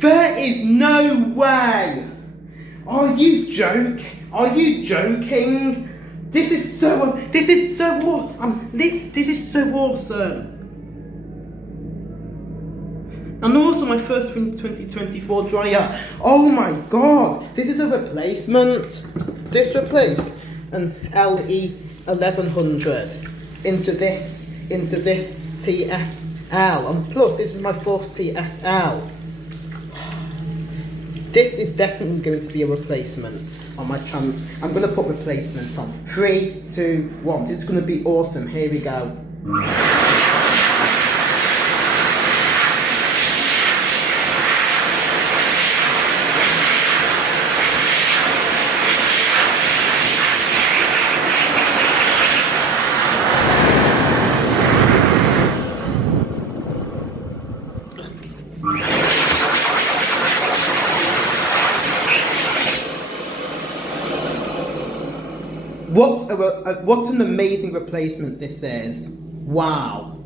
There is no way! Are you joking? Are you joking? This is so awesome. And also my first 2024 dryer. Oh my god, this is a replacement. This replaced an LE1100 into this TSL, and plus this is my fourth TSL. This is definitely going to be a replacement on my channel. I'm going to put replacements on. 3, 2, 1. This is going to be awesome. Here we go. What an amazing replacement this is. Wow.